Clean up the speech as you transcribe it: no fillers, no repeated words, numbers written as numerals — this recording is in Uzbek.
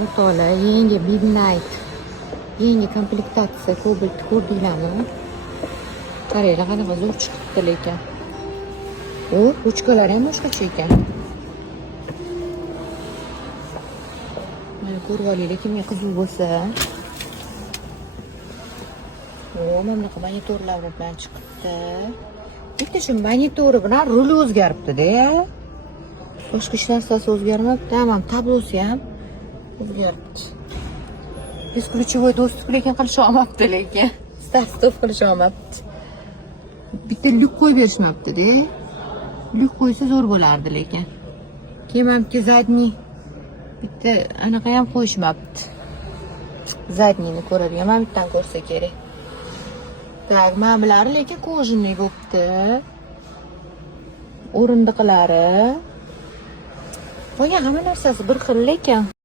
O'rtoqlar, yangi Midnight, yangi komplektatsiya Cobalt ko'rdinglarmi? Qaranglar, qanaqa zo'r chiqibdi lekin. O, ruchkalari ham boshqacha ekan. Mana ko'rib olinglar, kimga qiziq bo'lsa. O, mana bunaqa monitorlar bilan chiqibdi. Bitta shu monitori bilan ruli o'zgaribdi-da. Boshqa hech narsasi o'zgarmabdi. Tamam, tablosi ham o'zgaribdi. Besключевой достуp lekin qilish olmabdi lekin. Start-stop qilish olmabdi. Bitta lyuk qo'yib berishmabdi-da. Lyuk qo'ysa zo'r bo'lardi lekin. Keyin hamki zadniy bitta anaqa ham qo'yishmabdi. Zadniyni ko'radigan, mana bittan ko'rsa kerak. Tak, ma'milari lekin kojinli bo'pti. O'rindiqlari. Qolgan hamma narsasi bir xil lekin.